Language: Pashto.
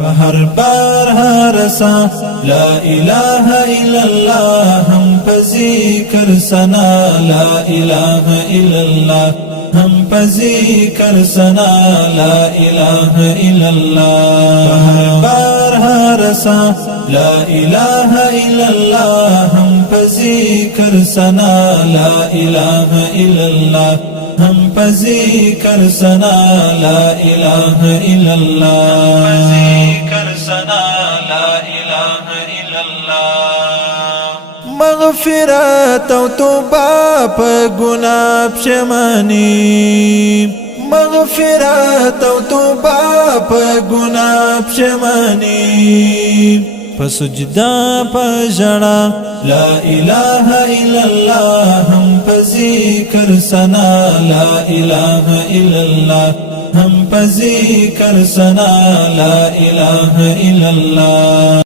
پہر بار ہر سا لا الہ الا اللہ ہم پذیکر سنا لا الہ الا اللہ ہم پذیکر سنا لا الہ الا اللہ پہر بار ہر سا لا الہ الا اللہ ہم پذیکر سنا لا الہ الا اللہ ہم پذیکر سنا لا الہ الا اللہ پذیکر سنا لا الہ الا اللہ مغفرت او توبہ پا گناہ پشمانی مغفرت او توبہ پا گناہ پشمانی پسجدہ پا جڑا لا الہ الا اللہ ہم پذیکر سنا لا الہ الا اللہ ہم پذیکر سنا لا الہ الا اللہ